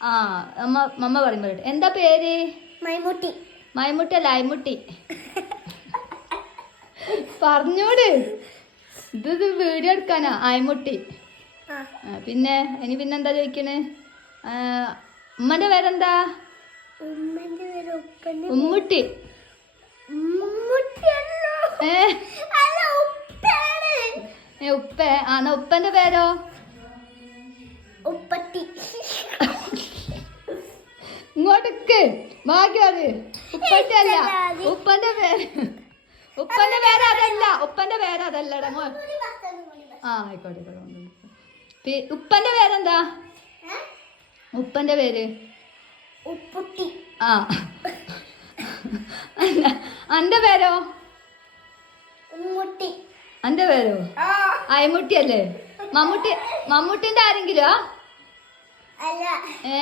ആ അമ്മ മമ്മ പറയുമ്പോൾ എന്താ പേര്? മൈമുട്ടി. മൈമുട്ടി അല്ല അയമുട്ടി. പറഞ്ഞോട്. ഇത് ഇത് വീഡിയോ എടുക്കാനാ അയമുട്ടി. പിന്നെ ഇനി പിന്നെന്താ ചോദിക്കണേ? ഉമ്മന്റെ പേരെന്താ? ഉമ്മുട്ടി. ഏ ഉപ്പ ആ എന്നാ ഉപ്പന്റെ പേരോ? ഭാഗ്യത് ഉപ്പന്റെ അല്ല ഉപ്പന്റെ പേര്. ഉപ്പന്റെ പേര് അതല്ല. ഉപ്പന്റെ പേര് അതല്ലടാ. മോ ആ ആയിക്കോട്ടെ ഉപ്പന്റെ പേരെന്താ? ഉപ്പന്റെ പേര്? ഉപ്പുട്ടി. ആ. അന്റെ പേരോ? ഉമ്മുട്ടി. അന്റെ പേരോ? അയമുട്ടി അല്ലേ മമ്മൂട്ടി മമ്മൂട്ടിന്റെ ആരെങ്കിലും ഏ?